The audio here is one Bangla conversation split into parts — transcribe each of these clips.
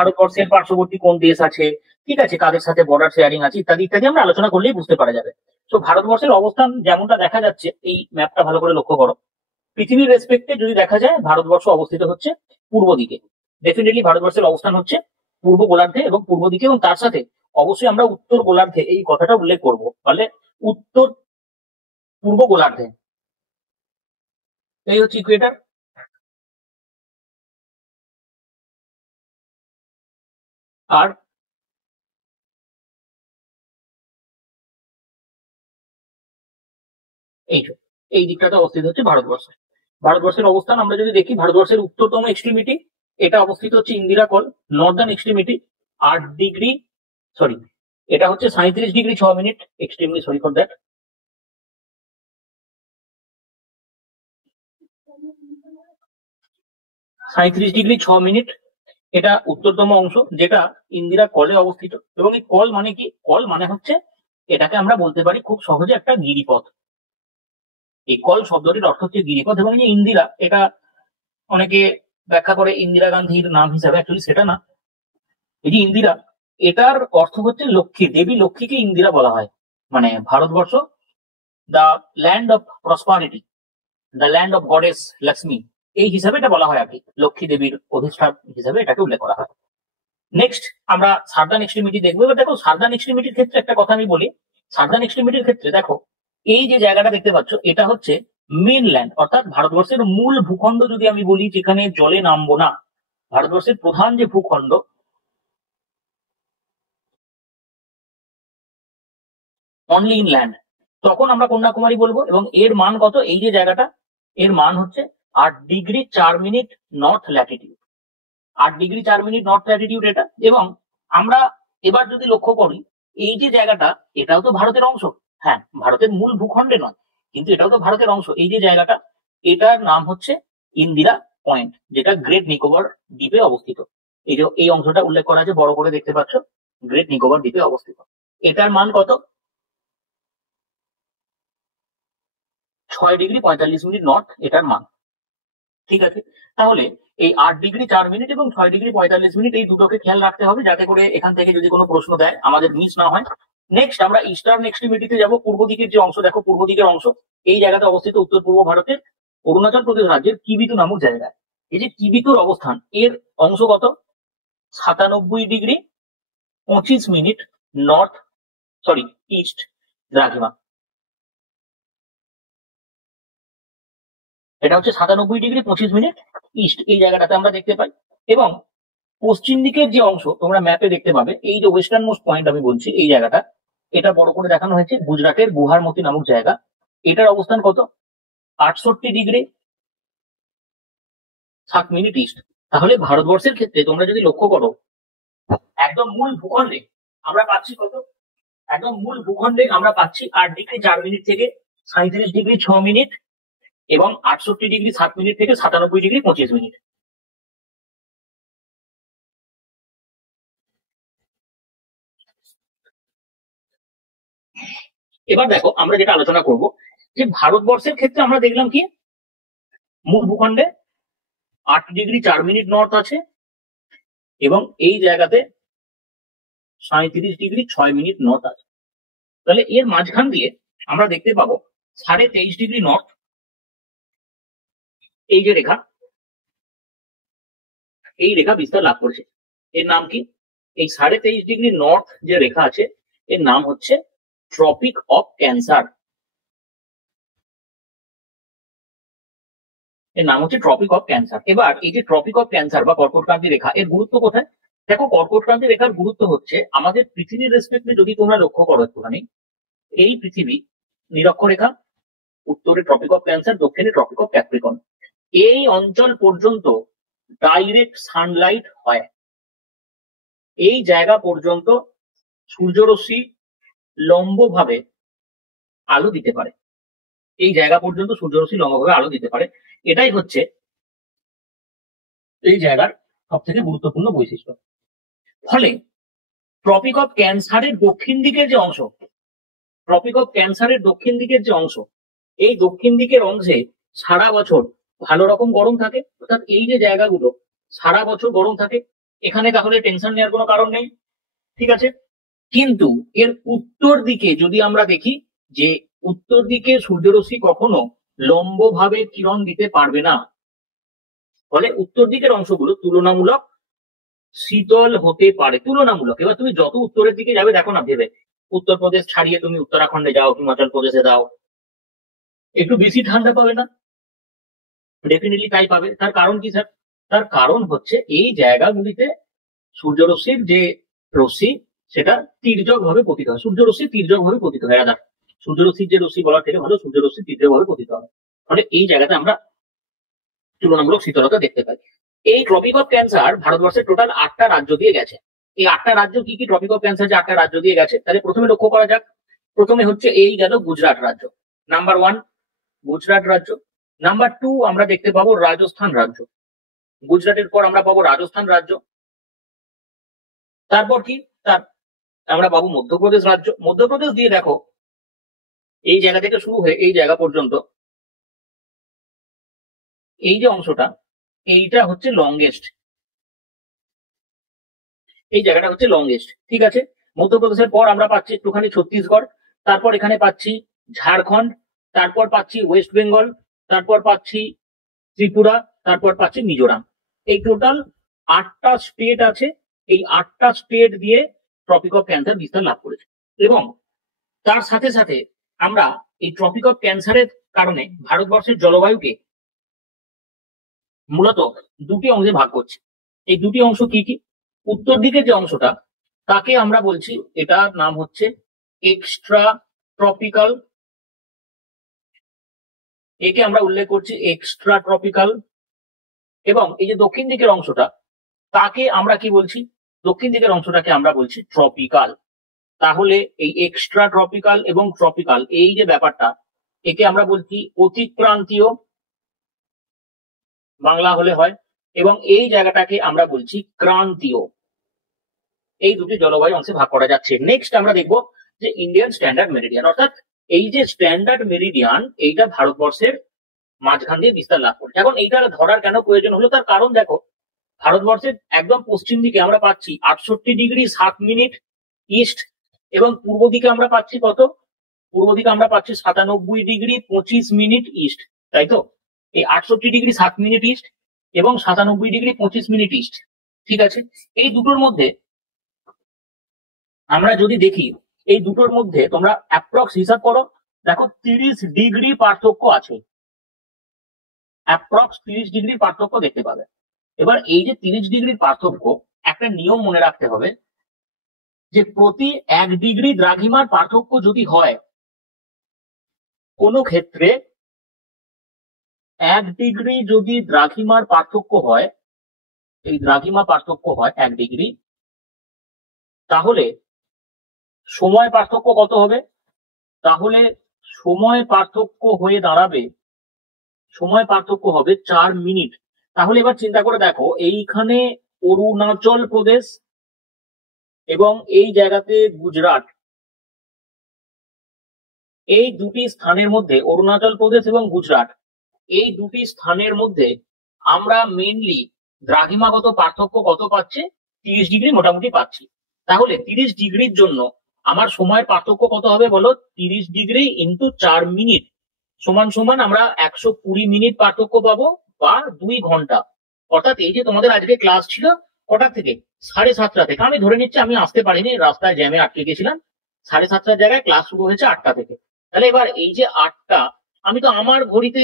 ভারতবর্ষের পার্শ্ববর্তী কোন দেশ আছে, ঠিক আছে, কাদের সাথে বর্ডার শেয়ারিং আছে, ইত্যাদি ইত্যাদি আমরা আলোচনা করলেই বুঝতে পারা যাবে। তো ভারতবর্ষের অবস্থান যেমনটা দেখা যাচ্ছে, এই ম্যাপটা ভালো করে লক্ষ্য করো, পৃথিবীর রেসপেক্টে যদি দেখা যায় তাভারতবর্ষ অবস্থিত হচ্ছে পূর্ব দিকে। ডেফিনেটলি ভারতবর্ষের অবস্থান হচ্ছে পূর্ব গোলার্ধে এবং পূর্ব দিকে, এবং তার সাথে অবশ্যই আমরা উত্তর গোলার্ধে এই কথাটা উল্লেখ করব, তাহলে উত্তর পূর্ব গোলার্ধে এই হচ্ছে ইকুয়েটার। আর এই দিকটাতে অবস্থিত হচ্ছে ভারতবর্ষ। ভারতবর্ষের অবস্থান আমরা যদি দেখি, ভারতবর্ষের উত্তরতম এক্সট্রিমিটি এটা অবস্থিত হচ্ছে Indira call, Northern extremity 8 degree, sorry এটা হচ্ছে 37 degree 6 minute, extremely sorry for that, 37 degree 6 minute, এটা উত্তরতম অংশ যেটা ইন্দিরা কলে অবস্থিত। এবং এই কল মানে কি? কল মানে হচ্ছে, এটাকে আমরা বলতে পারি খুব সহজে একটা গিরিপথ। এই কল শব্দটির অর্থ হচ্ছে গিরিপথ। এবং এই যে ইন্দিরা, এটা অনেকে ব্যাখ্যা করে ইন্দিরা গান্ধীর নাম হিসাবে, অ্যাকচুয়ালি সেটা না। এই যে ইন্দিরা, এটার অর্থ হচ্ছে লক্ষ্মী, দেবী লক্ষ্মীকে ইন্দিরা বলা হয়। মানে Bharatvarsha the land of prosperity, the land of goddess Lakshmi, এই হিসাবে এটা বলা হয় আর কি, লক্ষ্মী দেবীর অধিষ্ঠান হিসাবে এটাকে উল্লেখ করা হয়। নেক্সট আমরা সার্দার্ন এক্সট্রিমিটি দেখবো। এবার দেখো সার্দার্ন এক্সট্রিমিটির ক্ষেত্রে একটা কথা আমি বলি, সার্দার্ন এক্সট্রিমিটির ক্ষেত্রে দেখো এই যে জায়গাটা দেখতে পাচ্ছ, এটা হচ্ছে মেনল্যান্ড, অর্থাৎ ভারতবর্ষের মূল ভূখণ্ড যদি আমি বলি, যেখানে জলে নামবো না, ভারতবর্ষের প্রধান যে ভূখণ্ড, অনলি ইনল্যান্ড, তখন আমরা কন্যাকুমারী বলবো। এবং এর মান কত? এই যে জায়গাটা, এর মান হচ্ছে 8 degree 4 minute north Latitude, 8 degree 4 minute north Latitude এটা। এবং আমরা এবার যদি লক্ষ্য করি, এই যে জায়গাটা, এটাও তো ভারতের অংশ, হ্যাঁ ভারতের মূল ভূখণ্ডে নয়, কিন্তু এটাও তো ভারতের অংশ। এই যে জায়গাটা, এটার নাম হচ্ছে ইন্দিরা পয়েন্ট, যেটা গ্রেট নিকোবর দ্বীপে অবস্থিত। এই যে এই অংশটা উল্লেখ করা আছে বড় করে দেখতে পাচ্ছ, গ্রেট নিকোবর দ্বীপে অবস্থিত। এটার মান কত? 6 ডিগ্রি 45 মিনিট নর্থ এটার মান, ঠিক আছে। তাহলে এই 8 ডিগ্রি 4 মিনিট এবং 6 ডিগ্রি 45 মিনিট, এই দুটোকে খেয়াল রাখতে হবে, যাতে করে এখান থেকে যদি কোনো প্রশ্ন দেয় আমাদের মিস না হয়। নেক্সট আমরা ইস্টার্ন এক্সট্রিমিটিতে যাব, পূর্ব দিকের যে অংশ, দেখো পূর্ব দিকের অংশ এই জায়গাতে অবস্থিত, উত্তর পূর্ব ভারতের অরুণাচল প্রদেশ রাজ্যের কিবিতু নামক জায়গায়। এই যে কিবিতুর অবস্থান, এর অংশ কত? 97 degree 25 minute north, sorry east দ্রাঘিমা। এটা হচ্ছে 97 ডিগ্রি 25 মিনিট ইস্ট, এই জায়গাটাতে আমরা দেখতে পাই। এবং পশ্চিম দিকের যে অংশ তোমরা ম্যাপে দেখতে পাবে, এই যে ওয়েস্টার্ন মোস্ট পয়েন্ট আমি বলছি, এই জায়গাটা, এটা বড় করে দেখানো হয়েছে, গুজরাটের গুহারমতি নামক জায়গা। এটার অবস্থান কত? 68 ডিগ্রি 7 মিনিট ইস্ট। তাহলে ভারতবর্ষের ক্ষেত্রে তোমরা যদি লক্ষ্য করো, একদম মূল ভূখণ্ডে আমরা পাচ্ছি কত? একদম মূল ভূখণ্ডে আমরা পাচ্ছি 8 ডিগ্রি 4 মিনিট থেকে 37 ডিগ্রি 6 মিনিট, এবং 68 ডিগ্রি 7 মিনিট থেকে 97 ডিগ্রি 25 মিনিট। এবার দেখো আমরা যেটা আলোচনা করব, যে ভারতবর্ষের ক্ষেত্রে আমরা দেখলাম কি, মূল ভূখণ্ডে 8 ডিগ্রি 4 মিনিট নর্থ আছে, এবং এই জায়গাতে 37 ডিগ্রি 6 মিনিট নর্থ আছে। তাহলে এর মাঝখান দিয়ে আমরা দেখতে পাবো 23.5 ডিগ্রি নর্থ, এই যে রেখা, এই রেখা বিস্তার লাভ করেছে। এর নাম কি? এই 23.5 ডিগ্রি নর্থ যে রেখা আছে, এর নাম হচ্ছে ট্রপিক অফ ক্যান্সার। এর নাম হচ্ছে ট্রপিক অফ ক্যান্সার। এবার এই যে ট্রপিক অফ ক্যান্সার বা কর্কটক্রান্তি রেখা, এর গুরুত্ব কোথায়? দেখো কর্কটক্রান্তি রেখার গুরুত্ব হচ্ছে, আমাদের পৃথিবীর রেসপেক্টে যদি তোমরা লক্ষ্য করো একটুখানি, এই পৃথিবী নিরক্ষরেখা, উত্তরে ট্রপিক অফ ক্যান্সার, দক্ষিণে ট্রপিক অফ ক্যাপ্রিকন। এই অঞ্চল পর্যন্ত ডাইরেক্ট সানলাইট হয়, এই জায়গা পর্যন্ত সূর্যরশ্মি লম্বভাবে আলো দিতে পারে, এই জায়গা পর্যন্ত সূর্যরশ্মি লম্বভাবে আলো দিতে পারে। এটাই হচ্ছে এই জায়গার সব থেকে গুরুত্বপূর্ণ বৈশিষ্ট্য। ফলে ট্রপিক অফ ক্যান্সারের দক্ষিণ দিকের যে অংশ, ট্রপিক অফ ক্যান্সারের দক্ষিণ দিকের যে অংশ, এই দক্ষিণ দিকের অংশে সারা বছর ভালো রকম গরম থাকে, অর্থাৎ এই যে জায়গাগুলো সারা বছর গরম থাকে। এখানে তাহলে টেনশন নেওয়ার কোনো কারণ নেই, ঠিক আছে। কিন্তু এর উত্তর দিকে যদি আমরা দেখি, যে উত্তর দিকে সূর্যরশ্মি কখনো লম্বভাবে কিরণ দিতে পারবে না, ফলে উত্তর দিকের অংশগুলো তুলনামূলক শীতল হতে পারে, তুলনামূলক। এবার তুমি যত উত্তরের দিকে যাবে, দেখো না ভেবে, উত্তরপ্রদেশ ছাড়িয়ে তুমি উত্তরাখণ্ডে যাও, হিমাচল প্রদেশে যাও, একটু বেশি ঠান্ডা পাবে না? ডেফিনেটলি তাই পাবে। তার কারণ কি স্যার? তার কারণ হচ্ছে এই জায়গাগুলিতে সূর্যরশ্মির যে রশ্মি, সেটা তির্যক ভাবে পতিত হয়। সূর্যরশ্মি তির্যক ভাবে পতিত হয়, রাধা সূর্যরশ্মির যে রশ্মি বলার থেকে ভালো সূর্যরশ্মি তির্যক ভাবে পতিত হয়, ফলে এই জায়গাতে আমরা তুলনামূলক শীতলতা দেখতে পাই। এই ট্রপিক অফ ক্যান্সার ভারতবর্ষের টোটাল 8টা রাজ্য দিয়ে গেছে। এই 8টা রাজ্য কি কি ট্রপিক অফ ক্যান্সার যে 8টা রাজ্য দিয়ে গেছে, তাহলে প্রথমে লক্ষ্য করা যাক। প্রথমে হচ্ছে এই গেল গুজরাট রাজ্য, নাম্বার 1 গুজরাট রাজ্য। নাম্বার 2 আমরা দেখতে পাবো রাজস্থান রাজ্য। গুজরাটের পর আমরা পাবো রাজস্থান রাজ্য। তারপর কি, তার আমরা পাবো মধ্যপ্রদেশ রাজ্য। মধ্যপ্রদেশ দিয়ে দেখো এই জায়গা থেকে শুরু হয়ে এই জায়গা পর্যন্ত, এই যে অংশটা, এইটা হচ্ছে লংগেস্ট, এই জায়গাটা হচ্ছে লংগেস্ট, ঠিক আছে। মধ্যপ্রদেশের পর আমরা পাচ্ছি একটুখানি ছত্তিশগড়, তারপর এখানে পাচ্ছি ঝাড়খণ্ড, তারপর পাচ্ছি ওয়েস্ট বেঙ্গল, তারপর পাচ্ছি ত্রিপুরা, তারপর পাচ্ছি মিজোরাম। এই টোটাল 8টা স্টেট আছে। এই 8টা স্টেট দিয়ে ট্রপিক অফ ক্যান্সার বিস্তার লাভ করেছে। এবং তার সাথে সাথে আমরা এই ট্রপিক অফ ক্যান্সারের কারণে ভারতবর্ষের জলবায়ুকে মূলত দুটি অংশে ভাগ করছি। এই দুটি অংশ কি কি? উত্তর দিকের যে অংশটা, তাকে আমরা বলছি, এটার নাম হচ্ছে এক্সট্রা ট্রপিক্যাল, একে আমরা উল্লেখ করছি এক্সট্রা ট্রপিক্যাল। এবং এই যে দক্ষিণ দিকের অংশটা, তাকে আমরা কি বলছি? দক্ষিণ দিকের অংশটাকে আমরা বলছি ট্রপিক্যাল। তাহলে এই এক্সট্রা ট্রপিক্যাল এবং ট্রপিক্যাল, এই যে ব্যাপারটা, একে আমরা বলছি অতিক্রান্তীয়, বাংলা হলে হয়, এবং এই জায়গাটাকে আমরা বলছি ক্রান্তীয়। এই দুটি জলবায়ু অংশে ভাগ করা যাচ্ছে। নেক্সট আমরা দেখবো যে ইন্ডিয়ান স্ট্যান্ডার্ড মেরিডিয়ান, অর্থাৎ এই যে স্ট্যান্ডার্ড মেরিডিয়ান, এইটা ভারতবর্ষের মাঝখান দিয়ে বিস্তার লাভ করেছে। এখন এইটা ধরার কেন প্রয়োজন হলো, তার কারণ দেখো, ভারতবর্ষের একদম পশ্চিম দিকে আমরা পাচ্ছি 68°7' ইস্ট, এবং পূর্ব দিকে আমরা পাচ্ছি কত? পূর্ব দিকে আমরা পাচ্ছি 97°25' ইস্ট, তাই তো? এই 68°7' ইস্ট এবং 97°25' ইস্ট, ঠিক আছে। এই দুটোর মধ্যে আমরা যদি দেখি, এই দুটোর মধ্যে তোমরা অ্যাপ্রক্স হিসাব করো, দেখো 30° পার্থক্য আছে, অ্যাপ্রক্স 30° পার্থক্য দেখতে পাবে। এবার এই যে 30° পার্থক্য, একটা নিয়ম মনে রাখতে হবে, যে প্রতি 1° দ্রাঘিমার পার্থক্য যদি হয়, কোন ক্ষেত্রে 1° যদি দ্রাঘিমার পার্থক্য হয়, এই দ্রাঘিমা পার্থক্য হয় 1°, তাহলে সময় পার্থক্য কত হবে? তাহলে সময় পার্থক্য হয়ে দাঁড়াবে, সময় পার্থক্য হবে 4 মিনিট। তাহলে এবার চিন্তা করে দেখো, এইখানে অরুণাচল প্রদেশ এবং এই জায়গাতে গুজরাট, এই দুটি স্থানের মধ্যে, অরুণাচল প্রদেশ এবং গুজরাট, এই দুটি স্থানের মধ্যে আমরা মেইনলি দ্রাঘিমাগত পার্থক্য কত পাচ্ছি? 30° মোটামুটি পাচ্ছি। তাহলে 30°র জন্য আমার সময়ের পার্থক্য কত হবে বলো? 30° ইন্টু 4 মিনিট সমান সমান আমরা 120 মিনিট পার্থক্য পাবো, বা 2 ঘন্টা। অর্থাৎ এই যে তোমাদের আজকে ক্লাস ছিল কটা থেকে? 7:30 থেকে। আমি ধরে নিচ্ছি আমি আসতে পারিনি, রাস্তায় জ্যামে আটকে গেছিলাম। 7:30টার জায়গায় ক্লাস শুরু হয়েছে 8টা থেকে। তাহলে এবার এই যে 8টা, আমি তো আমার ঘড়িতে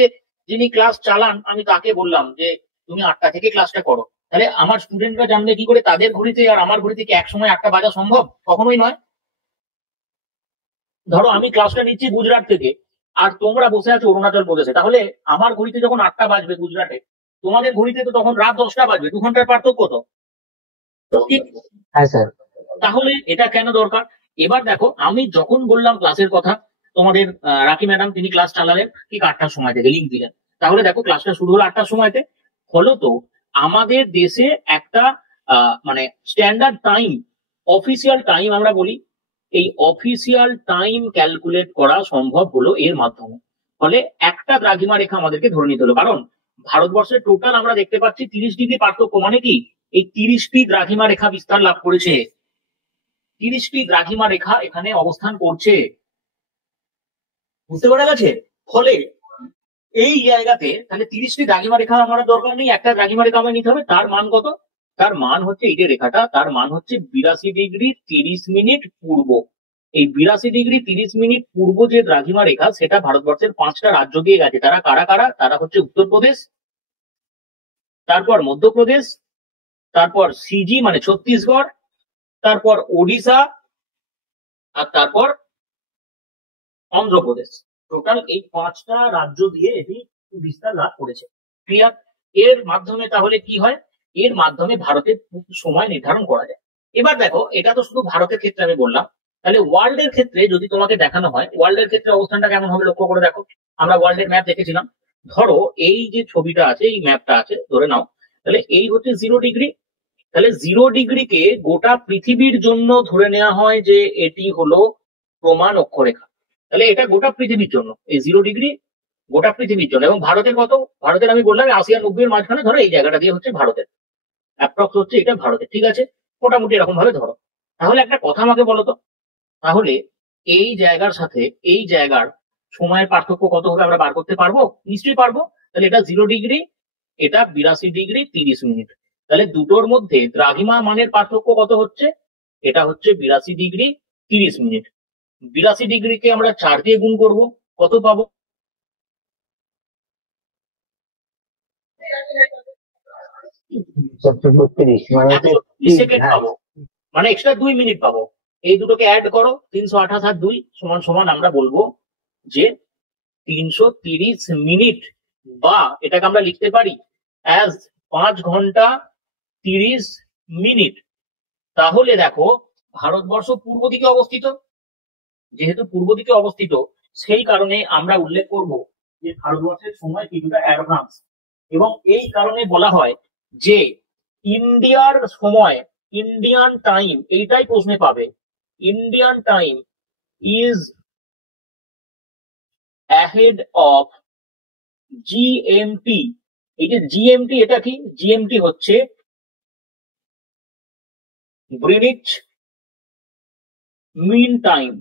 যিনি ক্লাস চালান, আমি তাকে বললাম যে তুমি 8টা থেকে ক্লাসটা করো। তাহলে আমার স্টুডেন্টরা জানবে কি করে তাদের ঘড়িতে আর আমার ঘড়িতে কি একসময় 8টা বাজা সম্ভব? কখনোই নয়। ধরো আমি ক্লাসটা নিচ্ছি গুজরাট থেকে, আর তোমরা বসে আছো অরুণাচল প্রদেশে, তাহলে আমার ঘড়িতে যখন 8টা বাজবে গুজরাটে, তোমাদের ঘড়িতে তো তখন রাত 10টা বাজবে, 2 ঘন্টার পার্থক্য তো, ঠিক? হ্যাঁ স্যার। তাহলে এটা কেন দরকার? এবার দেখো, আমি যখন বললাম ক্লাসের কথা, তোমাদের রাকি ম্যাডাম তিনি ক্লাস চালালেন ঠিক 8টার সময় থেকে, লিঙ্ক দিলেন। তাহলে দেখো ক্লাসটা শুরু হলো 8টার সময়তে। ফলত আমাদের দেশে একটা মানে স্ট্যান্ডার্ড টাইম, অফিসিয়াল টাইম আমরা বলি, এই অফিসিয়াল টাইম ক্যালকুলেট করা সম্ভব হলো এর মাধ্যমে। ফলে একটা দ্রাঘিমা রেখা আমাদেরকে ধরে নিতে হলো, কারণ ভারতবর্ষের টোটাল আমরা দেখতে পাচ্ছি 30° পার্থক্য, মানে কি এই 30টি দ্রাঘিমা রেখা বিস্তার লাভ করেছে। 30টি দ্রাঘিমা রেখা এখানে অবস্থান করছে, বুঝতে পারা গেছে? ফলে এই জায়গাতে তাহলে 30টি দ্রাঘিমা রেখা আমার দরকার নেই, একটা দ্রাঘিমা রেখা আমায় নিতে হবে। তার মান কত? তার মান হচ্ছে এই যে রেখাটা, তার মান হচ্ছে 82 ডিগ্রি 30 মিনিট পূর্ব। এই 82 ডিগ্রি 30 মিনিট পূর্ব যে দ্রাঘিমা রেখা, সেটা ভারতবর্ষের 5টা রাজ্য দিয়ে গেছে। তারা কারা কারা? তারা হচ্ছে উত্তরপ্রদেশ, তারপর মধ্যপ্রদেশ, তারপর সিজি মানে ছত্তিশগড়, তারপর ওড়িশা, আর তারপর অন্ধ্রপ্রদেশ। টোটাল এই 5টা রাজ্য দিয়ে এটি বিস্তার লাভ করেছে। ক্লিয়ার? এর মাধ্যমে তাহলে কি হয়? এর মাধ্যমে ভারতের সময় নির্ধারণ করা যায়। এবার দেখো, এটা তো শুধু ভারতের ক্ষেত্রে আমি বললাম, তাহলে ওয়ার্ল্ড এর ক্ষেত্রে যদি তোমাকে দেখানো হয়, ওয়ার্ল্ড এর ক্ষেত্রে অবস্থানটা কেমন হবে লক্ষ্য করে দেখো। আমরা ওয়ার্ল্ড এর ম্যাপ দেখেছিলাম। ধরো এই যে ছবিটা আছে, এই ম্যাপটা আছে, ধরে নাও তাহলে এই হচ্ছে 0 ডিগ্রি। তাহলে 0 ডিগ্রিকে গোটা পৃথিবীর জন্য ধরে নেওয়া হয় যে এটি হলো প্রমাণ অক্ষরেখা। তাহলে এটা গোটা পৃথিবীর জন্য, এই 0 ডিগ্রি গোটা পৃথিবীর জন্য। এবং ভারতের কত? ভারতের আমি বললাম 80 আর 90 এর মাঝখানে, ধরো এই জায়গাটা দিয়ে হচ্ছে ভারতের, অ্যাপ্রক্স হচ্ছে এটা ভারতের, ঠিক আছে? মোটামুটি এরকম ভাবে ধরো। তাহলে একটা কথা আমাকে বলো তো, তাহলে এই জায়গার সাথে এই জায়গার সময়ের পার্থক্য কত হবে আমরা বার করতে পারবো? নিশ্চয়ই পারবো। তাহলে এটা 0 ডিগ্রি, এটা 82 ডিগ্রি 30 মিনিট। তাহলে দুটোর মধ্যে দ্রাঘিমা মানের পার্থক্য কত হচ্ছে? এটা হচ্ছে 82 ডিগ্রি 30 মিনিট। 82 ডিগ্রিকে আমরা 4 দিয়ে গুণ করব, কত পাবো? সেকেন্ড পাবো, মানে এক্সট্রা 2 মিনিট পাবো। এই দুটোকে অ্যাড করো, 328 আর 2 সমান সমান আমরা বলবো যে 330 মিনিট, বা এটাকে আমরা লিখতে পারি অ্যাজ 5 ঘন্টা 30 মিনিট। তাহলে দেখো, ভারতবর্ষ পূর্ব দিকে অবস্থিত, যেহেতু পূর্ব দিকে অবস্থিত সেই কারণে আমরা উল্লেখ করব যে ভারতবর্ষের সময় কিছুটা অ্যাডভান্স। এবং এই কারণে বলা হয় যে ইন্ডিয়ার সময়, ইন্ডিয়ান টাইম, এইটাই প্রশ্নে পাবে, Indian time is ahead of GMT. এই যে জিএমটি, এটা কি? জিএমটি হচ্ছে গ্রিনিচ মিন টাইম,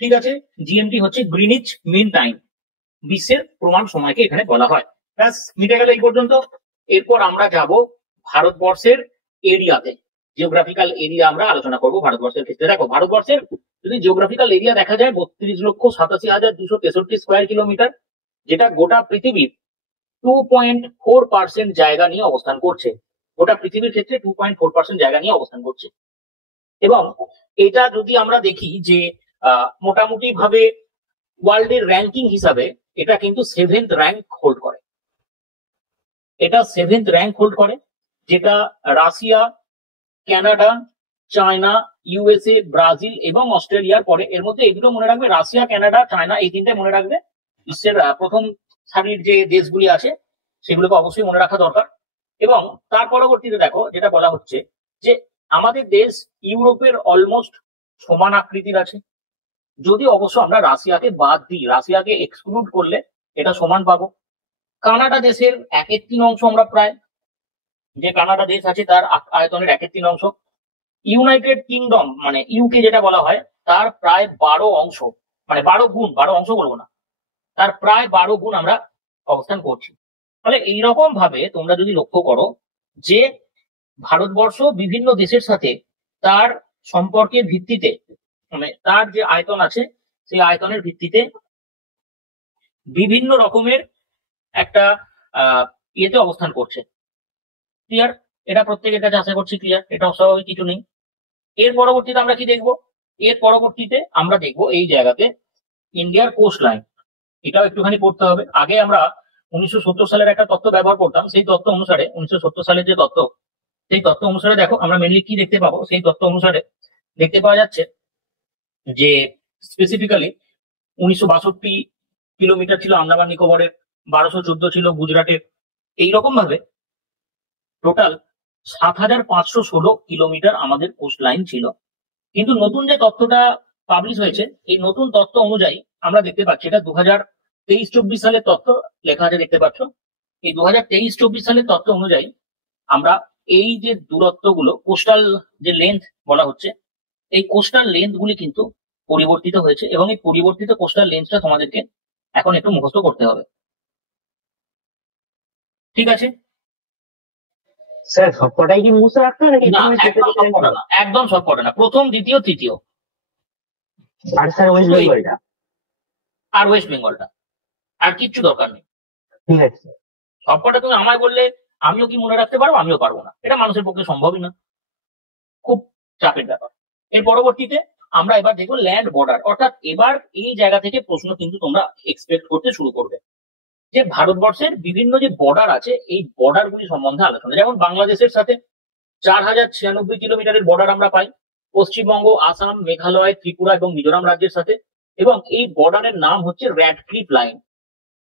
ঠিক আছে? জিএমটি হচ্ছে গ্রিনিচ মিন টাইম, বিশ্বের প্রমাণ সময়কে এখানে বলা হয়। ব্যাস, মিটে গেল এই পর্যন্ত। এরপর আমরা যাব ভারতবর্ষের এরিয়াতে, জিওগ্রাফিক্যাল এরিয়া আমরা আলোচনা করব ভারতবর্ষের ক্ষেত্রে। দেখো, ভারতবর্ষের যদি জিওগ্রাফিক্যাল এরিয়া দেখা যায় 32,87,263 স্কোয়ার কিলোমিটার, যেটা গোটা পৃথিবীর 2.4% জায়গা নিয়ে অবস্থান করছে। গোটা পৃথিবীর ক্ষেত্রে 2.4% জায়গা নিয়ে অবস্থান করছে। এবং এটা যদি আমরা দেখি যে মোটামুটি ভাবে ওয়ার্ল্ডের র্যাঙ্কিং হিসাবে এটা কিন্তু 7th র্যাঙ্ক হোল্ড করে। এটা 7th র্যাঙ্ক হোল্ড করে, যেটা Russia, Canada, China, USA, Brazil এবং অস্ট্রেলিয়ার পরে। এর মধ্যে এগুলো মনে রাখবে, রাশিয়া, কানাডা, চায়না, এই তিনটে মনে রাখবে। বিশ্বের প্রথম সারির যে দেশগুলি আছে সেগুলোকে অবশ্যই মনে রাখা দরকার। এবং তার পরবর্তীতে দেখো, যেটা বলা হচ্ছে যে আমাদের দেশ ইউরোপের অলমোস্ট সমান আকৃতির আছে, যদি অবশ্য আমরা রাশিয়াকে বাদ দিই, রাশিয়াকে এক্সক্লুড করলে এটা সমান পাবো। কানাডা দেশের 1/3 অংশ আমরা প্রায়, যে কানাডা দেশ আছে তার আয়তনের 1/3 অংশ। ইউনাইটেড কিংডম মানে ইউকে যেটা বলা হয়, তার প্রায় 12 অংশ, মানে 12 গুণ, 12 অংশ বলবো না, তার প্রায় 12 গুণ আমরা অবস্থান করছি। তাহলে এইরকম ভাবে তোমরা যদি লক্ষ্য করো যে ভারতবর্ষ বিভিন্ন দেশের সাথে তার সম্পর্কের ভিত্তিতে, মানে তার যে আয়তন আছে সেই আয়তনের ভিত্তিতে বিভিন্ন রকমের একটা ইয়েতে অবস্থান করছে। ক্লিয়ার? এটা প্রত্যেকের কাছে আশা করছি ক্লিয়ার, এটা অস্বাভাবিক কিছু নেই। এর পরবর্তীতে আমরা কি দেখবো? এর পরবর্তীতে আমরা দেখবো এই জায়গাতে ইন্ডিয়ার কোস্ট লাইন। এটাও একটুখানি পড়তে হবে। আগে আমরা 1970 সালের একটা তত্ত্ব ব্যবহার করতাম, সেই তত্ত্ব অনুসারে 1970 সালের যে তত্ত্ব, সেই তত্ত্ব অনুসারে দেখো আমরা মেনলি কি দেখতে পাবো। সেই তত্ত্ব অনুসারে দেখতে পাওয়া যাচ্ছে যে স্পেসিফিক্যালি 1962 কিলোমিটার ছিল আন্দামান নিকোবরের, 1214 ছিল গুজরাটের। এইরকম ভাবে টোটাল 7,516 কিলোমিটার আমাদের কোস্ট লাইন ছিল। কিন্তু নতুন যে তথ্যটা পাবলিশ হয়েছে, এই নতুন তথ্য অনুযায়ী আমরা দেখতে পাচ্ছি, এটা 2023-24 সালের তথ্য লেখা আছে, দেখতে পাচ্ছ। এই 2023-24 সালের তথ্য অনুযায়ী আমরা এই যে দূরত্বগুলো, কোস্টাল যে লেন্থ বলা হচ্ছে, এই কোস্টাল লেন্থ গুলি কিন্তু পরিবর্তিত হয়েছে, এবং এই পরিবর্তিত কোস্টাল লেন্থটা তোমাদেরকে এখন একটু মুখস্থ করতে হবে। ঠিক আছে? স্যার সবকটাই কি মুছে রাখতে হবে নাকি না, একদম সবকটা না, একদম সবকটা না, প্রথম, দ্বিতীয়, তৃতীয়। আর স্যার ওয়েস্ট বেঙ্গলটা, আর ওয়েস্ট বেঙ্গলটা, আর কিচ্ছু দরকার নেই। ঠিক আছে। সবকটা তুমি আমায় বললে আমিও কি মনে রাখতে পারবো? আমিও পারবো না, এটা মানুষের পক্ষে সম্ভবই না, খুব চাপের ব্যাপার। এর পরবর্তীতে আমরা এবার দেখবো ল্যান্ড বর্ডার, অর্থাৎ এবার এই জায়গা থেকে প্রশ্ন কিন্তু তোমরা এক্সপেক্ট করতে শুরু করবে যে ভারতবর্ষের বিভিন্ন যে বর্ডার আছে এই বর্ডার গুলি সম্বন্ধে আলোচনা। যেমন বাংলাদেশের সাথে 4096 কিলোমিটারের বর্ডার আমরা পাই, পশ্চিমবঙ্গ, আসাম, মেঘালয়, ত্রিপুরা এবং মিজোরাম রাজ্যের সাথে, এবং এই বর্ডারের নাম হচ্ছে র্যাডক্লিফ লাইন।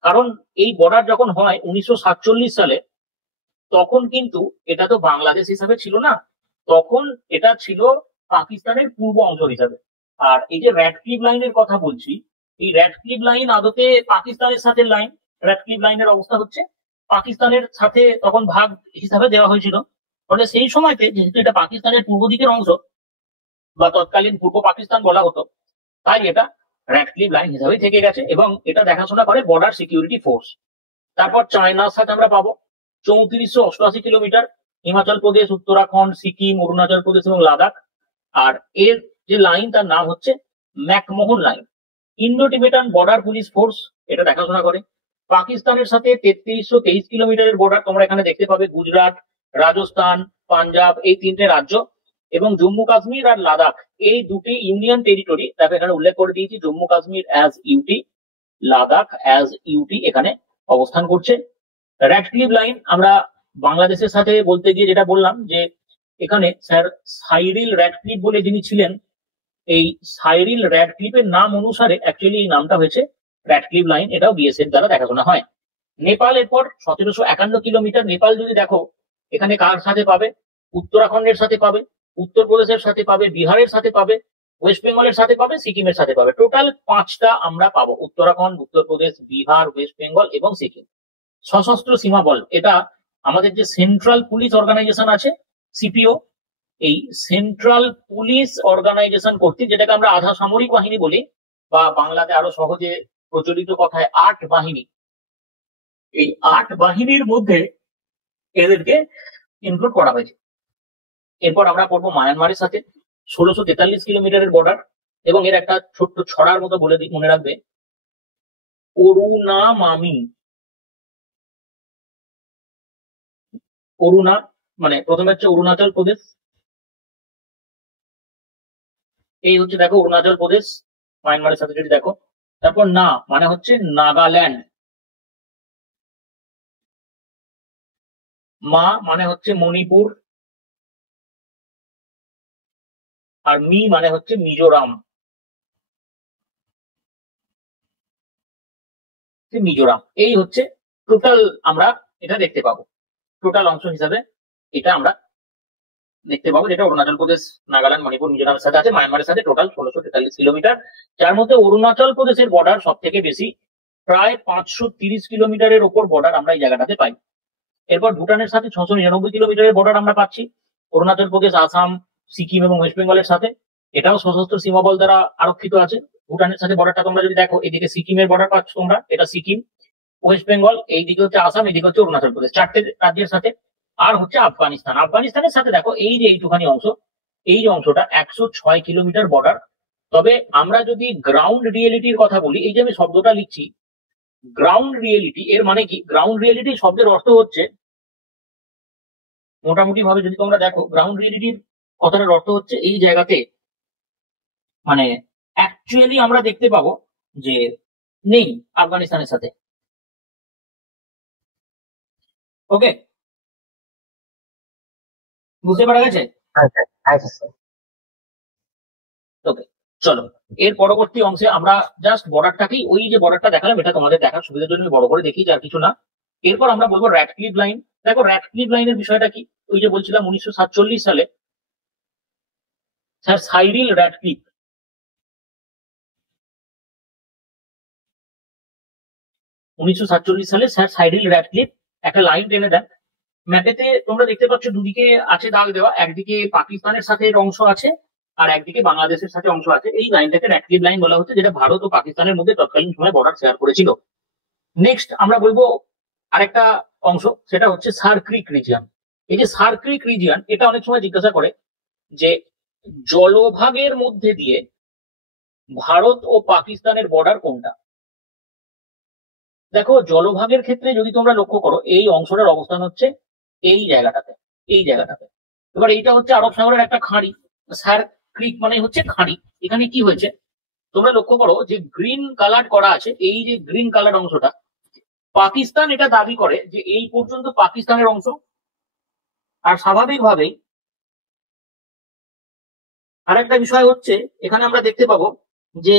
কারণ এই বর্ডার যখন হয় 1947 সালে, তখন কিন্তু এটা তো বাংলাদেশ হিসাবে ছিল না, তখন এটা ছিল পাকিস্তানের পূর্ব অংশ হিসাবে। আর এই যে র্যাডক্লিফ লাইনের কথা বলছি, এই র্যাডক্লিফ লাইন আদতে পাকিস্তানের সাথে লাইন, র্যাডক্লিফ লাইনের অবস্থা হচ্ছে পাকিস্তানের সাথে তখন ভাগ হিসাবে দেওয়া হয়েছিল। ফলে সেই সময়তে যেহেতু এটা পাকিস্তানের পূর্ব দিকের অংশ বা তৎকালীন পূর্ব পাকিস্তান বলা হতো, তাই এটা র্যাডক্লিফ লাইন হিসাবে থেকে গেছে, এবং এটা দেখাশোনা করে বর্ডার সিকিউরিটি ফোর্স। তারপর চায়নার সাথে আমরা পাবো 3488 কিলোমিটার, হিমাচল প্রদেশ, উত্তরাখণ্ড, সিকিম, অরুণাচল প্রদেশ এবং লাদাখ। আর এর যে লাইন তার নাম হচ্ছে McMahon line. Indo Tibetan border police force এটা দেখাশোনা করে। পাকিস্তানের সাথে 3323 কিলোমিটারের বর্ডার তোমরা এখানে দেখতে পাবে, গুজরাট, রাজস্থান, পাঞ্জাব এই তিনটে রাজ্য, এবং জম্মু কাশ্মীর আর লাদাখ এই দুটি ইউনিয়ন টেরিটরি। দেখো এখানে উল্লেখ করে দিয়েছি, Jammu Kashmir as UT, Ladakh as UT এখানে অবস্থান করছে। র্যাডক্লিফ লাইন আমরা বাংলাদেশের সাথে বলতে গিয়ে যেটা বললাম যে এখানে স্যার সাইরিল র্যাডক্লিফ বলে যিনি ছিলেন, এই সাইরিল র্যাডক্লিফের নাম অনুসারে অ্যাকচুয়ালি এই নামটা হয়েছে র্যাডক্লিফ লাইন, এটাও বিএসএফ দ্বারা দেখাশোনা হয়। নেপাল এরপর 1751 কিলোমিটার। নেপাল যদি দেখো এখানে কার সাথে পাবে, উত্তরাখণ্ডের সাথে পাবে, উত্তরপ্রদেশের সাথে পাবে, বিহারের সাথে পাবে, ওয়েস্ট বেঙ্গলের সাথে পাবে, সিকিমের সাথে পাবে। টোটাল 5টা আমরা পাবো, উত্তরাখণ্ড, উত্তরপ্রদেশ, বিহার, ওয়েস্ট বেঙ্গল এবং সিকিম। সশস্ত্র সীমা বল, এটা আমাদের যে সেন্ট্রাল পুলিশ অর্গানাইজেশন আছে সিপিও, এই সেন্ট্রাল পুলিশ অর্গানাইজেশন কর্তৃক, যেটাকে আমরা আধা সামরিক বাহিনী বলি, বা বাংলাতে আরো সহজে প্রচলিত কথায় 8 বাহিনী, এই 8 বাহিনীর মধ্যে এদেরকে ইনক্লুড করা হয়েছে। এরপর আমরা পড়বো মায়ানমারের সাথে 1643 কিলোমিটারের বর্ডার, এবং এর একটা ছোট্ট ছড়ার মতো বলে দিই, মনে রাখবে, অরুণামামি। অরুণা মানে প্রথমে হচ্ছে অরুণাচল প্রদেশ, এই হচ্ছে দেখো অরুণাচল প্রদেশ মায়ানমারের সাথে যদি দেখো। তারপর না মানে হচ্ছে নাগাল্যান্ড, মা মানে হচ্ছে মণিপুর, আর মি মানে হচ্ছে মিজোরাম। মিজোরাম এই হচ্ছে টোটাল, আমরা এটা দেখতে পাবো টোটাল অংশ হিসাবে, এটা আমরা দেখতে পাবো, যেটা অরুণাচল প্রদেশ, নাগাল্যান্ড, মণিপুর, মিজোরামের সাথে আছে, মায়ানমারের সাথে টোটাল 1643 কিলোমিটার, যার মধ্যে অরুণাচল প্রদেশের বর্ডার সব থেকে বেশি, প্রায় 530 কিলোমিটারের ওপর বর্ডার আমরা এই জায়গাটাতে পাই। এরপর ভুটানের সাথে 699 কিলোমিটারের বর্ডার আমরা পাচ্ছি, অরুণাচল প্রদেশ, আসাম, সিকিম এবং ওয়েস্ট বেঙ্গলের সাথে, এটাও সশস্ত্র সীমাবল দ্বারা আরক্ষিত আছে। ভুটানের সাথে বর্ডারটা তোমরা যদি দেখো, এদিকে সিকিমের বর্ডার পাচ্ছ তোমরা, এটা সিকিম, ওয়েস্ট বেঙ্গল, এইদিকে হচ্ছে আসাম, এদিকে হচ্ছে অরুণাচল প্রদেশ, 4টে রাজ্যের সাথে। আর হচ্ছে আফগানিস্তান, আফগানিস্তানের সাথে দেখো এই যে এইটুখানি অংশ, এই যে অংশটা 106 কিলোমিটার বর্ডার। তবে আমরা যদি গ্রাউন্ড রিয়েলিটির কথা বলি, এই যে আমি শব্দটা লিখছি গ্রাউন্ড রিয়েলিটি, এর মানে কি? গ্রাউন্ড রিয়েলিটি শব্দের অর্থ হচ্ছে, মোটামুটি ভাবে যদি তোমরা দেখো, গ্রাউন্ড রিয়েলিটির কথাটার অর্থ হচ্ছে এই জায়গাতে মানে অ্যাকচুয়ালি আমরা দেখতে পাবো যে নেই আফগানিস্তানের সাথে। ওকে, বুঝতে পারা গেছে? ওকে, চলো এর পরবর্তী অংশে আমরা জাস্ট বর্ডারটাকেই, ওই যে বর্ডারটা দেখালাম এটা তোমাদের দেখার সুবিধার জন্য বড় করে দেখি, আর কিছু না। এরপর আমরা বলবো র্যাডক্লিফ লাইন। দেখো র্যাডক্লিফ লাইনের বিষয়টা কি, ওই যে বলছিলাম 1947 সালে স্যার সাইরিল র্যাডক্লিফ, 1947 সালে স্যার সাইরিল র্যাডক্লিফ একটা লাইন টেনে দেন। ম্যাপেতে তোমরা দেখতে পাচ্ছ দুদিকে আছে দাগ দেওয়া, একদিকে পাকিস্তানের সাথে এর অংশ আছে আর একদিকে বাংলাদেশের সাথে অংশ আছে। এই লাইনটাকে অ্যাক্টিভ লাইন বলা হচ্ছে, যেটা ভারত ও পাকিস্তানের মধ্যে তৎকালীন সময় বর্ডার শেয়ার করেছিল। নেক্সট আমরা বলবো আরেকটা অংশ, সেটা হচ্ছে সার ক্রিক রিজিয়ন। এই যে সার ক্রিক রিজিয়ন, এটা অনেক সময় জিজ্ঞাসা করে যে জলভাগের মধ্যে দিয়ে ভারত ও পাকিস্তানের বর্ডার কোনটা। দেখো জলভাগের ক্ষেত্রে যদি তোমরা লক্ষ্য করো, এই অংশটার অবস্থান হচ্ছে এই জায়গাটাতে, এই জায়গাটাতে। এবার এইটা হচ্ছে আরব সাগরের একটা খাঁড়ি, সার ক্রিক মানে হচ্ছে খাঁড়ি। এখানে কি হয়েছে তোমরা লক্ষ্য করো যে গ্রিন কালার করা আছে, এই যে গ্রিন কালার অংশটা, পাকিস্তান এটা দাবি করে যে এই পর্যন্ত পাকিস্তানের অংশ। আর স্বাভাবিকভাবেই আরেকটা বিষয় হচ্ছে, এখানে আমরা দেখতে পাবো যে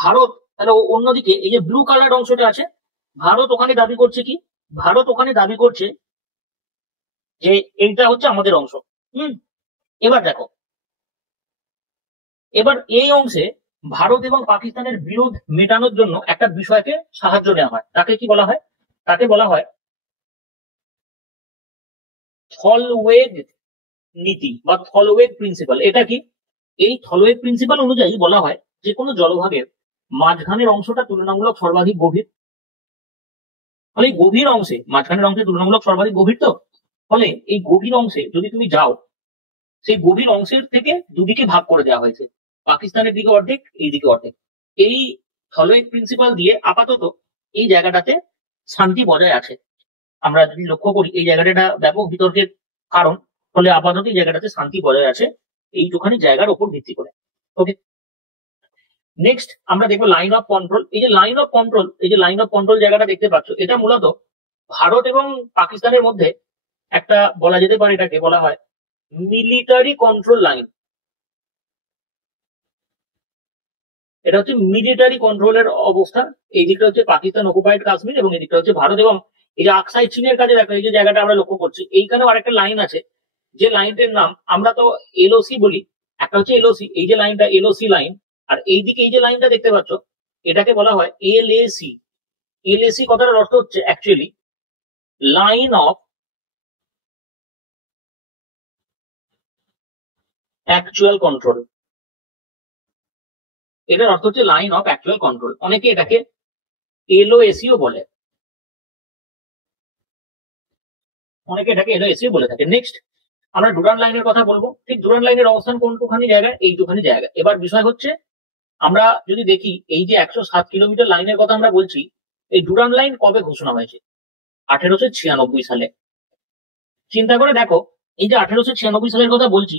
ভারত, তাহলে অন্যদিকে এই যে ব্লু কালার অংশটা আছে, ভারত ওখানে দাবি করছে কি, ভারত ওখানে দাবি করছে যে এইটা হচ্ছে আমাদের অংশ। এবার দেখো, এবার এই অংশে ভারত এবং পাকিস্তানের বিরোধ মেটানোর জন্য একটা বিষয়কে সাহায্য নেওয়া হয়, তাকে কি বলা হয়, তাকে বলা হয় থলওয়েগ নীতি বা থলওয়েগ প্রিন্সিপাল। এটা কি, এই থলওয়েগ প্রিন্সিপাল অনুযায়ী বলা হয় যে কোনো জলভাগের মাঝখানের অংশটা তুলনামূলক সর্বাধিক গভীর। ফলে এই গভীর অংশে, মাঝখানের অংশে তুলনামূলক সর্বাধিক গভীর, তো ফলে এই গভীর অংশে যদি তুমি যাও, সেই গভীর অংশের থেকে দুদিকে ভাগ করে দেওয়া হয়েছে, পাকিস্তানের দিকে অর্ধেক, এই দিকে অর্ধেক। এই থলওয়েগ প্রিন্সিপাল দিয়ে আপাতত এই জায়গাটাতে শান্তি বজায় আছে। আমরা যদি লক্ষ্য করি এই জায়গাটা ব্যাপক বিতর্কের কারণ, ফলে আপাতত এই জায়গাটাতে শান্তি বজায় আছে এইটুখানি জায়গার উপর ভিত্তি করে। ওকে, নেক্সট আমরা দেখবো লাইন অফ কন্ট্রোল। এই যে লাইন অফ কন্ট্রোল, এই যে লাইন অফ কন্ট্রোল জায়গাটা দেখতে পাচ্ছ, এটা মূলত ভারত এবং পাকিস্তানের মধ্যে একটা, বলা যেতে পারে এটাকে বলা হয় মিলিটারি কন্ট্রোল লাইন। এটা হচ্ছে মিলিটারি কন্ট্রোলের অবস্থা। এই দিকটা হচ্ছে পাকিস্তান অকুপাইড কাশ্মীর এবং এই দিকটা হচ্ছে ভারত। এবং এই যে আকসাই চীনের কাছে দেখো, এই যে জায়গাটা আমরা লক্ষ্য করছি, এইখানেও আরেকটা লাইন আছে, যে লাইনটার নাম আমরা তো এলওসি বলি। একটা হচ্ছে এলওসি, এই যে লাইনটা এলওসি লাইন, আর এইদিকে এই যে লাইনটা দেখতে পাচ্ছ, এটাকে বলা হয় এলএসি। এলএসি কথাটার অর্থ হচ্ছে actually line of actual control. এটার অর্থ হচ্ছে লাইন অফ অ্যাকচুয়াল কন্ট্রোল। অনেকে এটাকে এলওএসিও বলে, অনেকে এটাকে এলওএসিও বলে থাকে। নেক্সট আমরা ডুরান্ড লাইনের কথা বলবো। ঠিক ডুরান্ড লাইনের অবস্থান কোনটুখানি জায়গায়, এইটুখানি জায়গা। এবার বিষয় হচ্ছে, আমরা যদি দেখি এই যে 107 কিলোমিটার লাইনের কথা আমরা বলছি, এই ডুরান্ড লাইন কবে ঘোষণা হয়েছে? 1896 সালে। চিন্তা করে দেখো, এই যে 1896 সালের কথা বলছি,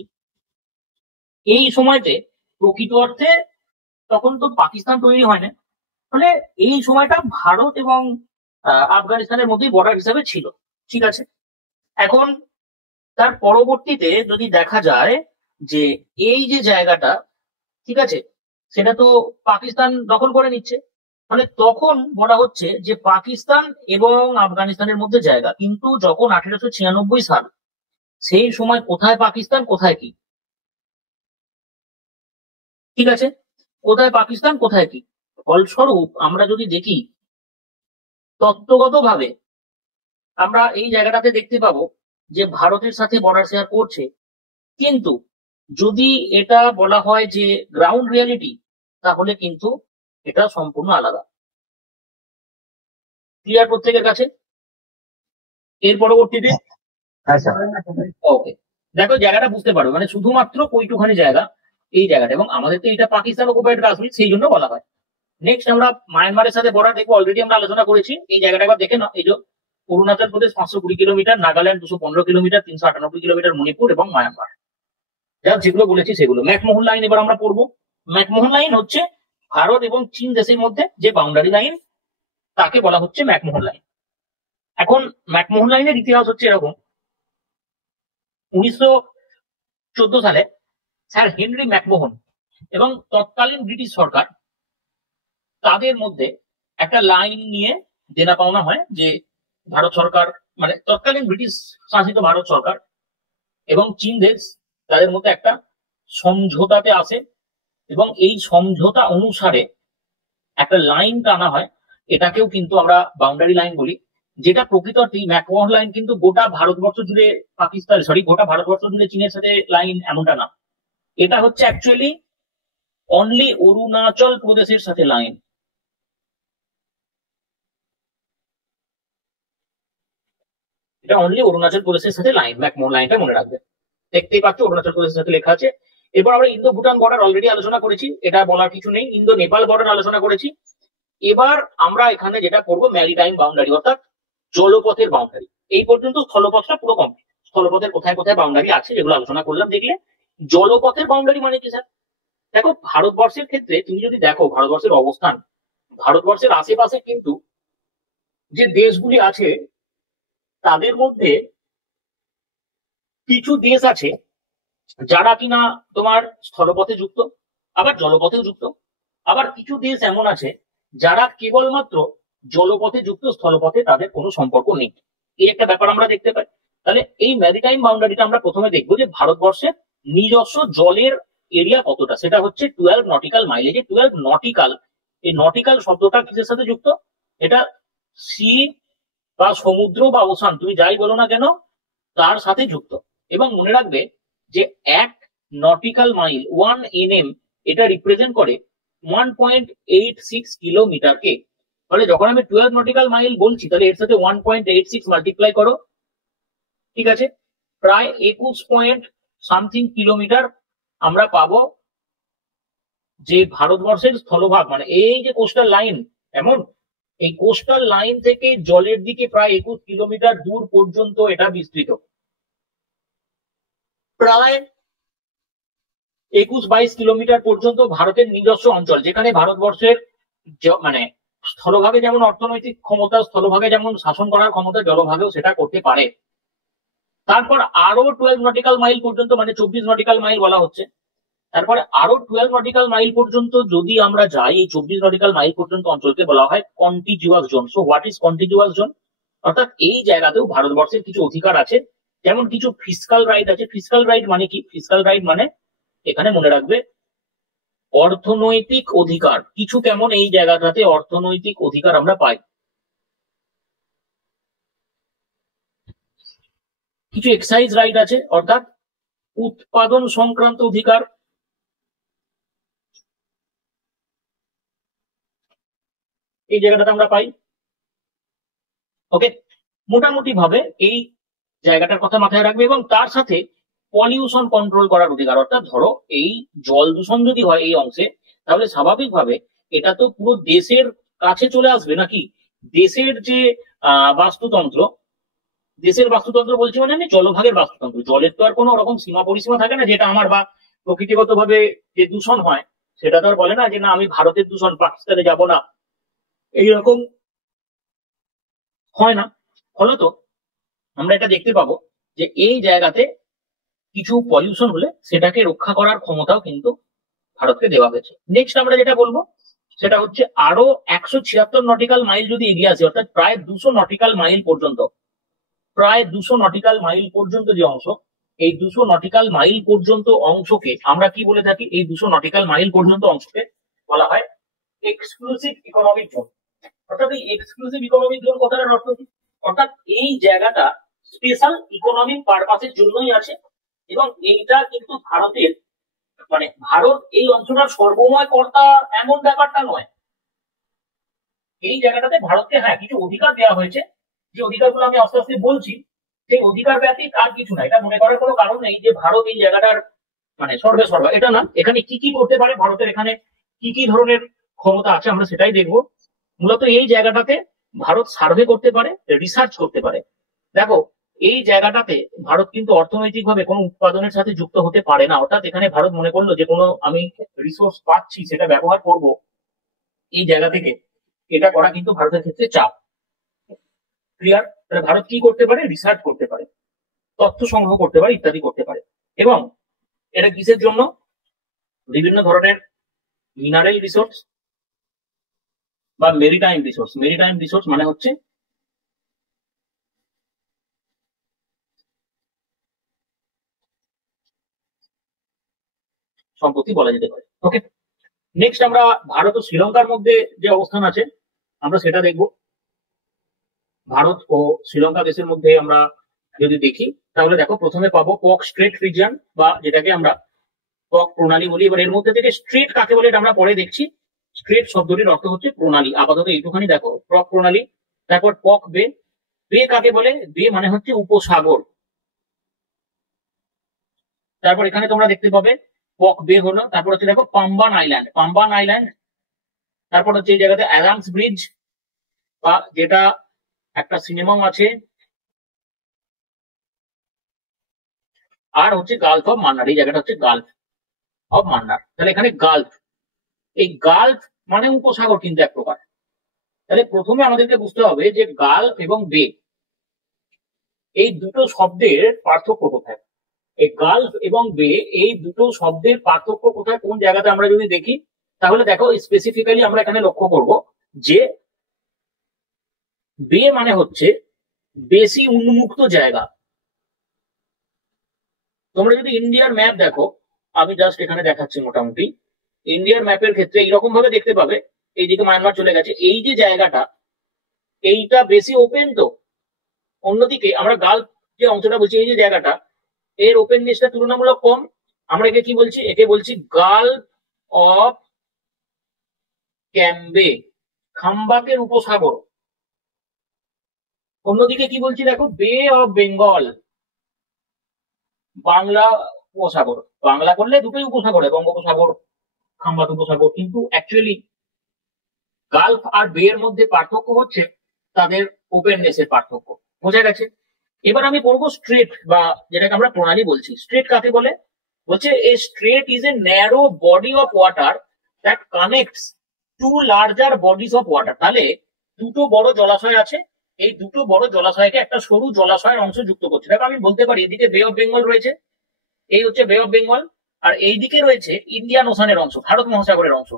এই সময়তে প্রকৃত অর্থে তখন তো পাকিস্তান তৈরি হয় না, ফলে এই সময়টা ভারত এবং আফগানিস্তানের মধ্যে বর্ডার হিসাবে ছিল। ঠিক আছে, এখন তার পরবর্তীতে যদি দেখা যায় যে এই যে জায়গাটা, ঠিক আছে, সেটা তো পাকিস্তান দখল করে নিচ্ছে, মানে তখন বলা হচ্ছে যে পাকিস্তান এবং আফগানিস্তানের মধ্যে জায়গা। কিন্তু যখন 1896 সাল, সেই সময় কোথায় পাকিস্তান কোথায় কি, ঠিক আছে, কোথায় পাকিস্তান কোথায় কি। ফলস্বরূপ আমরা যদি দেখি তত্ত্বগতভাবে, আমরা এই জায়গাটাতে দেখতে পাবো যে ভারতের সাথে বর্ডার শেয়ার করছে, কিন্তু যদি এটা বলা হয় যে গ্রাউন্ড রিয়ালিটি, তাহলে কিন্তু এটা সম্পূর্ণ আলাদা। ক্লিয়ার প্রত্যেকের কাছে? এর পরবর্তীতে ওকে, দেখো জায়গাটা বুঝতে পারবে, মানে শুধুমাত্র কইটুখানি জায়গা, এই জায়গাটা, এবং আমাদের তো এটা পাকিস্তান অকুপাইড কাশ্মীর, সেই জন্য বলা হয়। নেক্সট আমরা মায়ানমারের সাথে বর্ডার দেখবো, অলরেডি আমরা আলোচনা করেছি। এই জায়গাটা একবার দেখে নাও, এই যে Arunachal Pradesh 520 kilometre, Nagaland 215 kilometre, 398 kilometre Manipur এবং মায়ানমার, যা যেগুলো বলেছি সেগুলো। ম্যাকমোহন লাইন এবার আমরা পড়বো। ম্যাকমোহন লাইন হচ্ছে ভারত এবং চীন দেশের মধ্যে যে বাউন্ডারি লাইন, তাকে বলা হচ্ছে ম্যাকমোহন লাইন। এখন ম্যাকমোহন লাইনের ইতিহাস হচ্ছে এরকম, 1914 সালে স্যার হেনরি ম্যাকমোহন এবং তৎকালীন ব্রিটিশ সরকার, তাদের মধ্যে একটা লাইন নিয়ে দেনা পাওনা হয়, যে ভারত সরকার, মানে তৎকালীন ব্রিটিশ শাসিত ভারত সরকার এবং চীন দেশ, তাদের মধ্যে একটা সমঝোতাতে আসে, এবং এই সমঝোতা অনুসারে একটা লাইন টানা হয়। এটাকেও কিন্তু আমরা বাউন্ডারি লাইন বলি। যেটা প্রকৃত অর্থেই ম্যাকমোহন লাইন কিন্তু গোটা ভারতবর্ষ জুড়ে পাকিস্তান, গোটা ভারতবর্ষ জুড়ে চীনের সাথে লাইন এমনটা না। এটা হচ্ছে অ্যাকচুয়ালি অনলি অরুণাচল প্রদেশের সাথে লাইন। এটা অনলি অরুণাচল প্রদেশের সাথে লাইন, ম্যাকমোহন লাইনটা মনে রাখবে। দেখতেই পাচ্ছ অরুণাচল প্রদেশের সাথে লেখা আছে। এবার আমরা ইন্দো ভুটান বর্ডার অলরেডি আলোচনা করেছি, এটা বলার কিছু নেই। ইন্দো নেপাল বর্ডার আলোচনা করেছি। এবার আমরা এখানে যেটা করবো ম্যারিটাইম বাউন্ডারি, অর্থাৎ জলপথের বাউন্ডারি। এই পর্যন্ত স্থলপথটা পুরো কমপ্লিট। স্থলপথের কোথায় কোথায় বাউন্ডারি আছে যেগুলো আলোচনা করলাম দেখলে। জলপথের বাউন্ডারি মানে কি স্যার? দেখো ভারতবর্ষের ক্ষেত্রে তুমি যদি দেখো ভারতবর্ষের অবস্থান, ভারতবর্ষের আশেপাশে কিন্তু যে দেশগুলি আছে তাদের মধ্যে কিছু দেশ আছে যারা কিনা তোমার স্থলপথে যুক্ত, আবার জলপথেও যুক্ত। আবার কিছু দেশ এমন আছে যারা কেবলমাত্র জলপথে যুক্ত, স্থলপথে তাদের কোনো সম্পর্ক নেই। এই একটা ব্যাপার আমরা দেখতে পাই। তাহলে এই ম্যারিটাইম বাউন্ডারিটা আমরা প্রথমে দেখবো যে ভারতবর্ষের নিজস্ব জলের এরিয়া কতটা, সেটা হচ্ছে 12 নটিক্যাল মাইল। এই যে 12 নটিক্যাল, এই নটিক্যাল শব্দটা কিসের সাথে যুক্ত? এটা সি বা সমুদ্র বা ওশান, তুমি যাই বলো না কেন, তার সাথে যুক্ত। এবং মনে রাখবে যে 1 নটিক্যাল মাইল 1 NM এটা রিপ্রেজেন্ট করে 1.86 কিলোমিটারকে। তাহলে যখন আমি 12 নটিক্যাল মাইল বলছি তাহলে এর সাথে 1.86 মাল্টিপ্লাই করো, ঠিক আছে, প্রায় 21 পয়েন্ট সামথিং কিলোমিটার আমরা পাবো যে ভারতবর্ষের স্থলভাগ, মানে এই যে কোস্টাল লাইন, এমন এই কোস্টাল লাইন থেকে জলের দিকে প্রায় 21 কিলোমিটার দূর পর্যন্ত এটা বিস্তৃত। প্রায় 21-22 কিলোমিটার পর্যন্ত ভারতের নিজস্ব অঞ্চল, যেখানে ভারতবর্ষের মানে স্থলভাগে যেমন অর্থনৈতিক ক্ষমতা, স্থলভাগে যেমন শাসন করার ক্ষমতা, জলভাগেও সেটা করতে পারে। তারপর আরো 12 নটিক্যাল মাইল পর্যন্ত, মানে 24 নটিক্যাল মাইল বলা হচ্ছে, তারপরে আরো 12 নটিক্যাল মাইল পর্যন্ত যদি আমরা যাই, এই 24 নটিক্যাল মাইল পর্যন্ত অঞ্চলকে বলা হয় contiguous zone. So what is contiguous zone? অর্থাৎ এই জায়গাতেও ভারতবর্ষের কিছু অধিকার আছে, যেমন কিছু ফিসকাল রাইট আছে। ফিসকাল রাইট মানে কি? ফিসকাল রাইট মানে এখানে মনে রাখবে অর্থনৈতিক অধিকার। কিছু কেমন এই জায়গাটাতে অর্থনৈতিক অধিকার আমরা পাই। কিছু এক্সাইজ রাইট আছে, অর্থাৎ উৎপাদন সংক্রান্ত অধিকার। এই জায়গাটাতে আমরা পাই। ওকে, মোটামুটি ভাবে এই জায়গাটার কথা মাথায় রাখবে। এবং তার সাথে পলিউশন কন্ট্রোল করার অধিকার, অর্থাৎ ধরো এই জল দূষণ যদি হয় এই অংশে, তাহলে স্বাভাবিকভাবে এটা তো পুরো দেশের কাছে চলে আসবে নাকি। দেশের যে বাস্তুতন্ত্র, দেশের বাস্তুতন্ত্র বলছি মানে আমি জলভাগের বাস্তুতন্ত্র। জলের তো আর কোনো রকম সীমা পরিসীমা থাকে না, যেটা আমার বা প্রকৃতিগত ভাবে যে দূষণ হয় সেটা তো আর বলে না যে না আমি ভারতের দূষণ পাকিস্তানে যাব না, এইরকম হয় না। ফলত আমরা এটা দেখতে পাবো যে এই জায়গাতে কিছু পলিউশন হলে সেটাকে রক্ষা করার ক্ষমতাও কিন্তু ভারতকে দেওয়া হয়েছে। নেক্সট আমরা যেটা বলবো সেটা হচ্ছে আরো 176 নটিক্যাল মাইল যদি এগিয়ে আসে, অর্থাৎ প্রায় 200 নটিক্যাল মাইল পর্যন্ত, প্রায় 200 নটিক্যাল মাইল পর্যন্ত যে অংশ, এই 200 নটিক্যাল মাইল পর্যন্ত অংশকে আমরা কি বলে থাকি? এই 200 নটিক্যাল মাইল পর্যন্ত অংশকে বলা হয় এক্সক্লুসিভ ইকোনমিক জোন। অর্থাৎ এই এক্সক্লুসিভ ইকোনমিক জোন কথাটার অর্থ কি? অর্থাৎ এই জায়গাটা স্পেশাল ইকোনমিক পারপাসের জন্যই আছে। এবং এইটা কিন্তু ভারতের, মানে ভারত এই অঞ্চলটার সর্বময় কর্তা এমন ব্যাপারটা নয়। এই জায়গাটাতে ভারতকে হ্যাঁ কিছু অধিকার দেওয়া হয়েছে, যে অধিকারগুলো আমি আস্তে আস্তে বলছি, সেই অধিকার ব্যতীত আর কিছু না। এটা মনে করার কোনো কারণ নেই যে ভারত এই জায়গাটার মানে সর্বে সর্বা, এটা না। এখানে কি কি করতে পারে ভারতের, এখানে কি কি ধরনের ক্ষমতা আছে আমরা সেটাই দেখবো। মূলত এই জায়গাটাতে ভারত সার্ভে করতে পারে, রিসার্চ করতে পারে। দেখো এই জায়গাটাতে ভারত কিন্তু অর্থনৈতিকভাবে কোনো উৎপাদনের সাথে যুক্ত হতে পারে না। অর্থাৎ এখানে ভারত মনে করলো যে কোনো আমি রিসোর্স পাচ্ছি সেটা ব্যবহার করব এই জায়গা থেকে, এটা করা কিন্তু ভারতের ক্ষেত্রে চাপ। ক্লিয়ার? তাহলে ভারত কি করতে পারে? রিসার্চ করতে পারে, তথ্য সংগ্রহ করতে পারে, ইত্যাদি করতে পারে। এবং এটা কিসের জন্য? বিভিন্ন ধরনের মিনারেল রিসোর্স বা মেরিটাইম রিসোর্স। মেরিটাইম রিসোর্স মানে হচ্ছে সম্পত্তি বলা যেতে পারে। ওকে, নেক্সট আমরা ভারত ও শ্রীলঙ্কার মধ্যে যে অবস্থান আছে আমরা সেটা দেখব। ভারত ও শ্রীলঙ্কা দেশের মধ্যে আমরা যদি দেখি, তাহলে দেখো প্রথমে পাবো পক স্ট্রেট রিজিয়ন, বা যেটাকে আমরা পক প্রণালী বলি। এবার এর মধ্যে থেকে স্ট্রেট কাকে বলে এটা আমরা পরে দেখছি। স্ট্রেট শব্দটির অর্থ হচ্ছে প্রণালী, আপাতত এইটুখানি দেখো, পক প্রণালী। তারপর পক বে, বে কাকে বলে? বে মানে হচ্ছে উপসাগর। তারপর এখানে তোমরা দেখতে পাবে পক বে হলো, তারপর হচ্ছে দেখো পাম্বান আইল্যান্ড, পাম্বান আইল্যান্ড। তারপর হচ্ছে এই জায়গাতে অ্যাডামস ব্রিজ, বা যেটা একটা সিনেমাও আছে। আর হচ্ছে গালফ অফ মান্নার, এই জায়গাটা হচ্ছে গালফ অফ মান্নার। তাহলে এখানে গালফ, এই গালফ মানে উপসাগর কিন্তু এক প্রকার। তাহলে প্রথমে আমাদেরকে বুঝতে হবে যে গালফ এবং বে, এই দুটো শব্দের পার্থক্য কোথায়। এই গালফ এবং বে, এই দুটো শব্দের পার্থক্য কোথায়, কোন জায়গাতে আমরা যদি দেখি, তাহলে দেখো স্পেসিফিক্যালি আমরা এখানে লক্ষ্য করব যে বে মানে হচ্ছে বেশি উন্মুক্ত জায়গা। তোমরা যদি ইন্ডিয়ার ম্যাপ দেখো, আমি জাস্ট এখানে দেখাচ্ছি, মোটামুটি ইন্ডিয়ার ম্যাপের ক্ষেত্রে এইরকম ভাবে দেখতে পাবে, এইদিকে মায়ানমার চলে গেছে, এই যে জায়গাটা, এইটা বেশি ওপেন। তো অন্যদিকে আমরা গালফ যে অংশটা বলছি, এই যে জায়গাটা, এর ওপেননেসটা তুলনামূলক কম। আমরা একে কি বলছি? একে বলছি গালফ অফ ক্যাম্বে, খাম্বাকের উপসাগর। অন্যদিকে কি বলছি দেখো, বে অফ বেঙ্গল, বাংলা উপসাগর। বাংলা করলে দুটোই উপসাগর, বঙ্গোপসাগর, খাম্বাত উপসাগর। কিন্তু অ্যাকচুয়ালি গালফ আর বে এর মধ্যে পার্থক্য হচ্ছে তাদের ওপেননেসের পার্থক্য। বোঝা গেছে? এবার আমি বলবো স্ট্রেট, বা যেটাকে আমরা প্রণালী বলছি। স্ট্রেট কাকে বলে? বলছে a strait is a narrow body of water that connects to larger bodies of water. তাহলে দুটো বড় জলাশয় আছে, এই দুটো বড় জলাশয়কে একটা সরু জলাশয়ের অংশ যুক্ত করছে। দেখো আমি বলতে পারি এদিকে বে অফ বেঙ্গল রয়েছে, এই হচ্ছে বে অফ বেঙ্গল, আর এই দিকে রয়েছে ইন্ডিয়ান ওশানের অংশ, ভারত মহাসাগরের অংশ।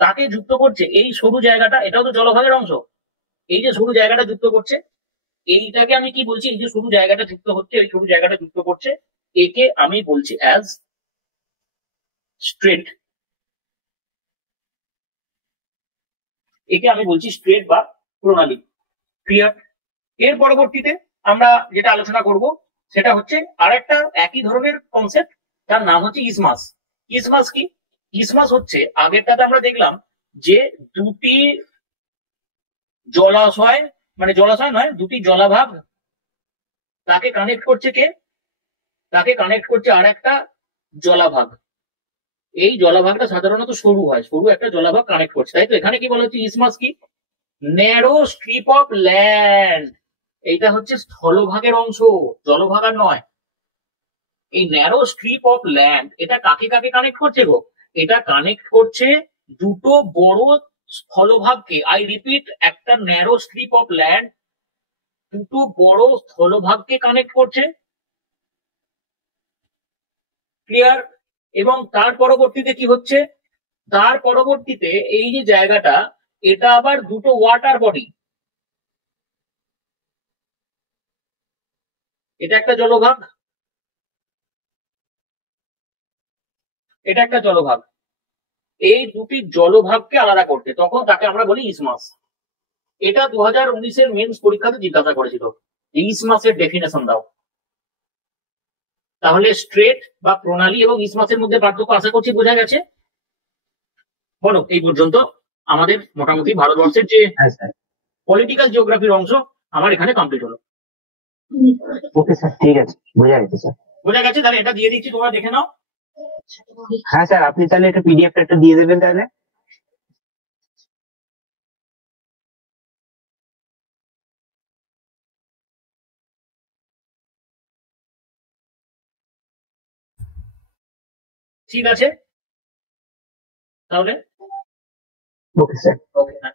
তাকে যুক্ত করছে এই সরু জায়গাটা, এটাও তো জলভাগের অংশ। এই যে সরু জায়গাটা যুক্ত করছে, এইটাকে আমি কি বলছি? এই যে সরু জায়গাটা যুক্ত হচ্ছে, এই সরু জায়গাটা যুক্ত করছে, একে আমি বলছি অ্যাজ স্ট্রেট। একে আমি বলছি স্ট্রেট বা প্রণালী। ক্লিয়ার? এর পরবর্তীতে আমরা যেটা আলোচনা করব সেটা হচ্ছে আরেকটা একই ধরনের কনসেপ্ট, তার নাম হচ্ছে ইসমাস। ইসমাস কি? ইসমাস হচ্ছে, আগেরটাতে আমরা দেখলাম যে দুটি জলাশয়, মানে জলাশয় নয়, দুটি জলাভাগ, তাকে কানেক্ট করছে কে? তাকে কানেক্ট করছে আর একটা জলাভাগ। এই জলাভাগটা সাধারণত সরু হয়, সরু একটা জলাভাগ কানেক্ট করছে, তাই তো? এখানে কি বলা হচ্ছে? ইসমাস কি? Narrow strip of land. এইটা হচ্ছে স্থলভাগের অংশ, জলভাগ আর নয়। এই ন্যারো স্ট্রিপ অফ ল্যান্ড, এটা কাকে কাকে কানেক্ট করছে গো? এটা কানেক্ট করছে দুটো বড় স্থলভাগকে। আই রিপিট, একটা ন্যারো স্ট্রিপ অফ ল্যান্ড দুটো বড় স্থলভাগকে কানেক্ট করছে। ক্লিয়ার? এবং তার পরবর্তীতে কি হচ্ছে? তার পরবর্তীতে এই যে জায়গাটা, এটা আবার দুটো ওয়াটার বডি, এটা একটা জলভাগ, এটা একটা জলভাগ। এই দুটি জলভাগকে আলাদা করতে, তখন তাকে আমরা বলি ইসমাস। এটা 2019-এর মেন্স পরীক্ষাতে জিজ্ঞাসা করেছিল, ইসমাসের ডেফিনেশন দাও। তাহলে স্ট্রেট বা প্রণালী এবং ইসমাসের মধ্যে পার্থক্য আশা করছি বোঝা গেছে। বলো, এই পর্যন্ত আমাদের মোটামুটি ভারতবর্ষের যে হ্যাঁ স্যার। পলিটিক্যাল জিওগ্রাফির অংশ আমার এখানে কমপ্লিট হলো। ওকে স্যার, ঠিক আছে, বোঝা গেছে স্যার। বোঝা গেছে? তাহলে এটা দিয়ে দিচ্ছি, তোমরা দেখে নাও। হ্যাঁ স্যার, আপনি তাহলে একটা পিডিএফ একটা দিয়ে দেবেন তাহলে। ঠিক আছে তাহলে। Okay sir. ওকে, হ্যাঁ।